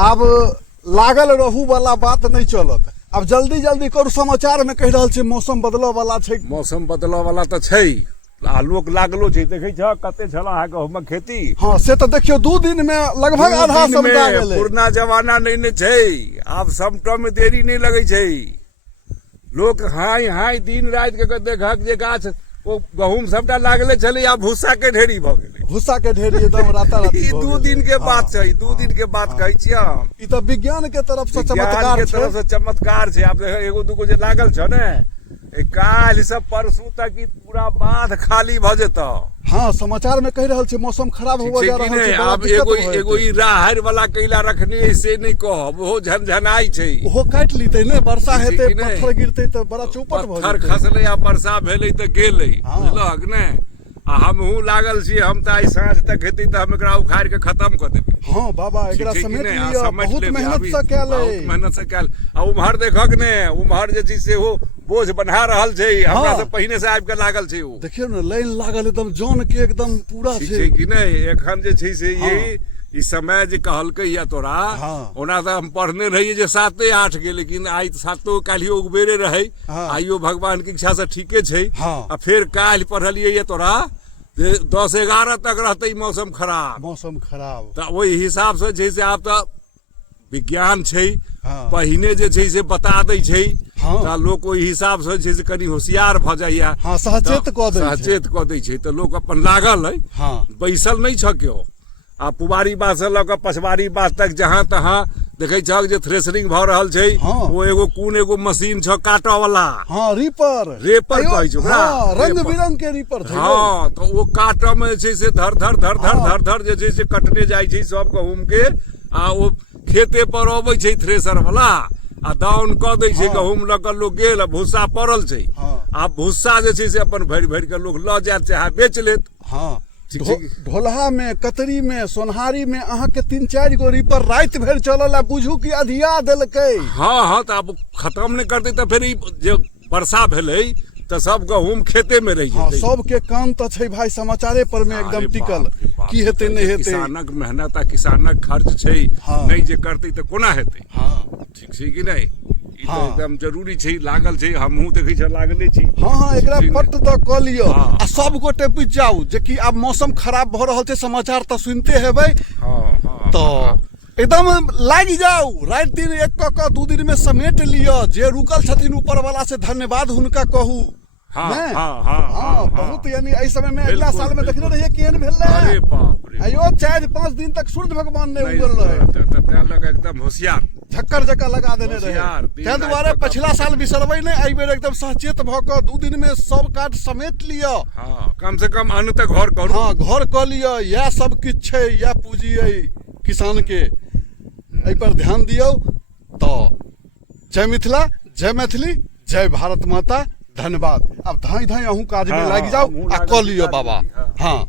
अब लागल रहू वाला बात नहीं चलत। अब जल्दी जल्दी करू, समाचार में कह रहल छै मौसम बदलऽ वाला छै। मौसम बदलऽ वाला तो छै, आ लोक लागलो छै, देखे छ कते छला है गहूँमक खेती। हाँ से तो देखियो 2 दिन में लगभग आधा समझा गेलै। पुरना जमाना नहीं ने छै, आब समटो में देरी नहीं लगे छै। लोक हाय हाय दिन रात के देखक जे गाछ ओ गहूँम सबटा लागले छलै, आब भूसा के ढेरी भ गेलै। भूसा के ढेरी एकदम राताराती। ई 2 दिन के बात छै, 2 दिन के बात कहै छी हम। ई तो विज्ञान के तरफ से विज्ञान चमत्कार के छै। तरफ से चमत्कार छै। आब एगो दूगो जे लागल छ ने, काल्हि से परसू तक ई पूरा बाध खाली भ जेतौ। हाँ समाचार में कह रहल छै मौसम खराब होबो जा रहल छै। अब एगो ई राहर वाला कैला रखने से नहीं कहब, ओहो झनझनाई छै। ओहो काट लीते ने, वर्षा हेतै, पत्थर गिरतै तो बड़ा चौपट भ पत्थर जेतै। खसले आ वर्षा भेलै त गेलै, बुझलक ने। आ हमहू लागल छी, हम त आइ साँझ तक हेतै त हम एकरा उखाड़ के खत्म क देबै। हाँ बाबा एकरा समेट लिया, बहुत मेहनत से कैल। बहुत मेहनत से कैल। आ उम्हर देखक ने, उम्हर जे छै से हो बोझ बना रहल छै, हमरा से पहिने से आबि के लागल छै। ओ देखियो ने लाइन लागल एकदम जान के एकदम पूरा छै। छै कि नहीं। एखन जे छै से ई समय जे कहलकै या तोरा, ओना तो हम पढ़ने रहिए जे 7-8 के, लेकिन आई 7 काल्हियो उबेरे रहे। आइयो भगवान की इच्छा से ठीके छै। आ फिर काल्हि पढ़लिए ये तोरा जे 10-11 तक रहते मौसम खराब। मौसम खराब तो वही हिसाब से छै से आब तो विज्ञान छै, पहिने जे छै से बता दै छै। तो लोग ओहि हिसाब से छै से कनी होशियार भ जाइया। सचेत क दै छै। तो लोग अपन लागल है, बैसल नहीं छ केओ। आ पुबारी बास से लऽ कऽ पछवारी बास तक जहाँ तहाँ देखे छक जे थ्रेसरिंग भ रहल छै। वो एगो मशीन छ काटऽ वाला। रेपर कहै छै ओकरा, रंग बिरंग के रेपर छै। तो वो काटऽ में जे छै से धर धर जे छै से कटने जाइ छै सब गहूँम के। आ वो खेते पर अबै छै थ्रेसर वाला, आ दाउन क दै छै गहूँम लऽ कऽ लोग गेल, भूसा पड़ल छै। आ भूसा जे छै से अपन भरि के लोग लऽ जायत चाहे बेच लेत। ढोलहा में, कतरी में, सोनहारी में अहाँ के 3-4 गो रीपर रात भर चलल, बुझू कि अधिया देलकै। हाँ तो अब खत्म नहीं करते तो फिर जे वर्षा भेलै तो सब गहूँम खेते में रही जेतै। सब के काम तो छै भाई, समाचारे पर में एकदम टिकल की हेतै नहीं हेतै। किसानक मेहनत आ किसानक खर्च छै, नहीं जे करतै तो कोना हेतै। ठीक छै कि नहीं। एकदम जरूरी छै, लागल छै, हमहू देखे छ लागले छी। हाँ एकरा पट द क लियो। आ सब गोटे बुझ जाऊ जे कि अब मौसम खराब भ रहल छै, समाचार तो सुनते हेबै। तो एकदम लाग जाऊ, रात दिन एक क 2 दिन में समेट लियो। जे रुकल छथिन ऊपर वाला से धन्यवाद हुनका कहू। बहुत यानी एहि समय में अगला साल में देखने रहिए केहन भेल रहे। अरे बाप रे, अयो 4-5 दिन तक सूर्य भगवान ने उगल रहे। तै लग एकदम होशियार झक्कर जका लगा देने रहे। तै दुआरे पिछला साल बिसरबै ने, एहि बेर एकदम सचेत भ क 2 दिन में सब काज समेट लियो। कम से कम अन्न तक घर करू। घर क लियो। यह सब किछ छै, यह पूंजी है किसान के। एहि पर ध्यान दियो। तो जय मिथिला, जय मैथिली, जय भारत माता। धन्यवाद। अब धाई अहूँ काज में लाग जाओ आ क लियो बाबा। हाँ।